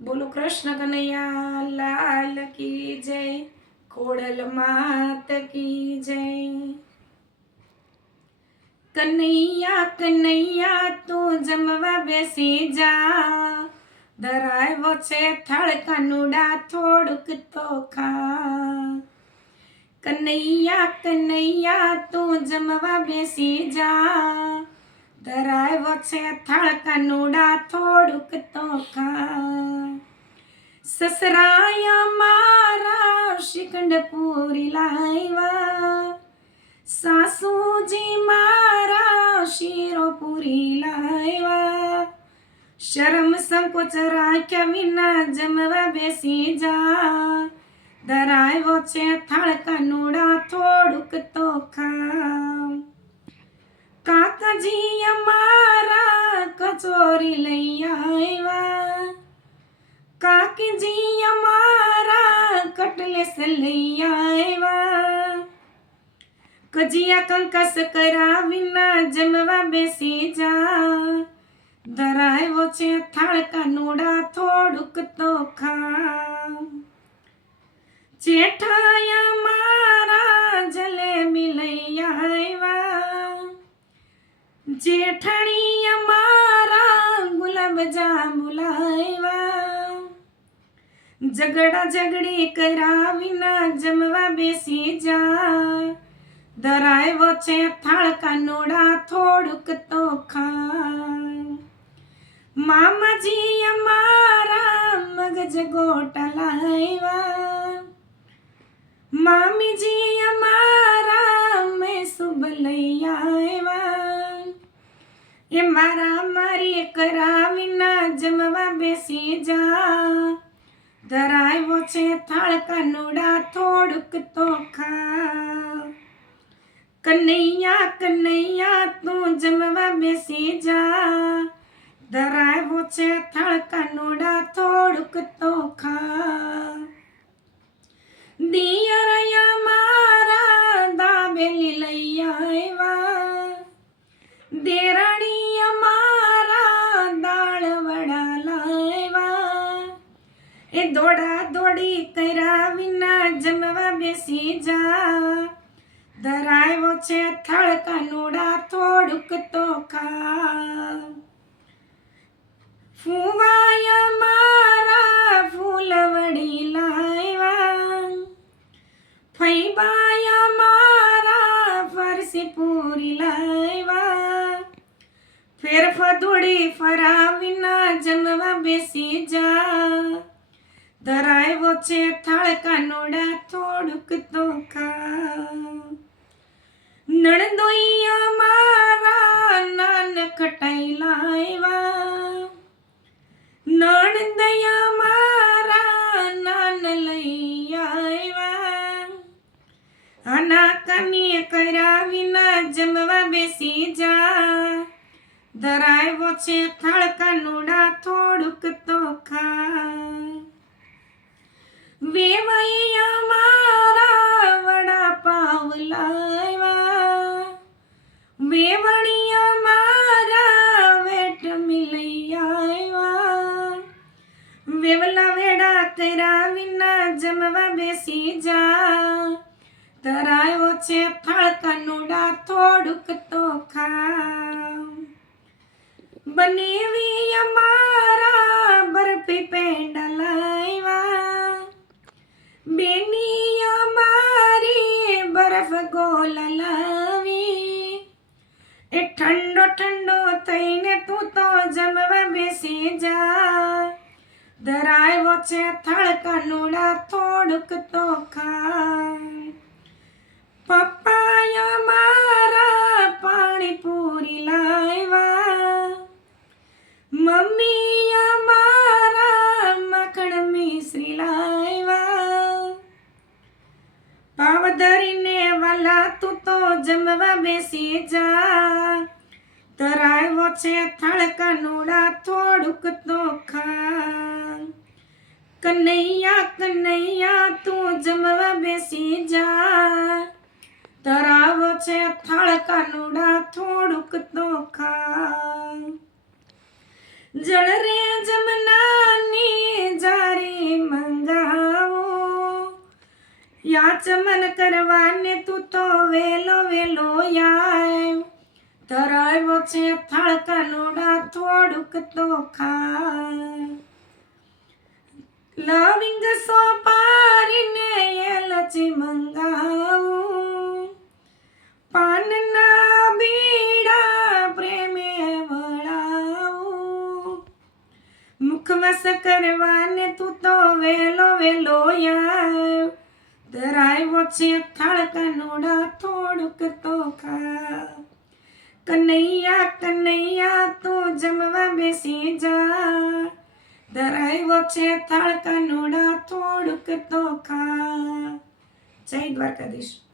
બોલો કૃષ્ણ કનૈયા લાલ કી જય, ખોડલ માત કી જય. કનૈયા કનૈયા, તું જમવા બેસી જા. ધરાવ્યો છે થળ કનુડા, થોડુંક તો ખા. કનૈયા કનૈયા, તું જમવા બેસી જા. ધરાવ્યો છે થળ કનુડા થોડુંક તો ખા. સસરાયા મારા શિખંડ પૂરી લાવ્યા. સાસુજી મારા શીરો પૂરી લાવ્યા. શરમ સંકોચ રાખ્યા વિના જમવા બેસી જા. ધરાવ્યો છે થાળ કનુડા થોડુંક તો ખા. કાકાજી અમારા કચોરી લઈ આવ્યા. કાકીજી અમારા કટલેસ લઈ આવ્યા. કજિયા કંકસ કરા વિના જમવા બેસી જા. ધરાવ્યો છે થાળકા નોડા થોડુંક તો ખા. જેઠાયા જેઠાણી અમારા ગુલાબ જાંબુ લાવ્યા ઝઘડા ઝઘડી કર્યા વિના જમવા બેસી જા. ધરાવ્યો છે થાળકા નોડા થોડુંક તો ખા. મામાજી અમારા મગજ ગોટા લાવ્યા. મામીજી એ મારા મારી કરા વિના જમવા બેસી જા. ધરાયો છે થાળ કાનુડા થોડુંક તો ખા. કનૈયા કનૈયા, તું જમવા બેસી જા. ધરાયો છે ધરાવ્યો છે થળ કનુડા થોડુંક તો ખા ફૂવાય મારા ફૂલવડી લાવ્યા. ફૈબાય મારા ફરસી પૂરી લાવ્યા. ફેરફદોડી ફરાવીના જમવા બેસી જા. ધરાયો છે થળ કનુડા થોડુંક તો ખા આના કની કર્યા વિના જમવા બેસી જા. ધરાવ્યો છે થળકા કાનુડા થોડુંક તો ખા. વેવૈયા મારા વડા પાવ લાવ્યા. વેવણિયા મારા વેટ મિલઈ આવ્યા. વેવલા વેડા કર્યા વિના જમવા બેસી જા. છે ફળ કનુડા થોડુંક તો ખા બનેવી અમારા બરફી પેંડ લાવ્યા. બેની અમારી બરફ ગોલ લાવી. એ ઠંડો ઠંડો થઈને તું તો જમવા બેસી જા. ધરાયો છે થળકા નોડા થોડુંક તો ખા. પપ્પાયા મારા પાણીપુરી લાવ્યા. મમ્મી અમારા મખણ મિશ્રી લાવ્યા. પાવ ધરીને વાલા તું તો જમવા બેસી જા. તરાવ્યો છે થાળ કાનુડા થોડુંક તો ખા. કનૈયા કનૈયા, તું જમવા બેસી જા. ધરાવ છે થળ કાનુડા થોડુંક તો ખા જળ રે જમનાની જારી મંગાવો. યાચમન કરવાને તું તો વેલો વેલો યાય ધરાવ્યો છે થળ કાનુડા થોડુંક તો ખા લવિંગ સોપારીને મુખવસ કરવાને તું તો વેલો વેલો યાર ધરાયો છે થાળ કનોડા થોડુંક તો ખા. કનૈયા કનૈયા, તું જમવા બેસી જા. ધરાયો છે થાળ કનોડા થોડુંક તો ખા. જય દ્વારકાધીશ.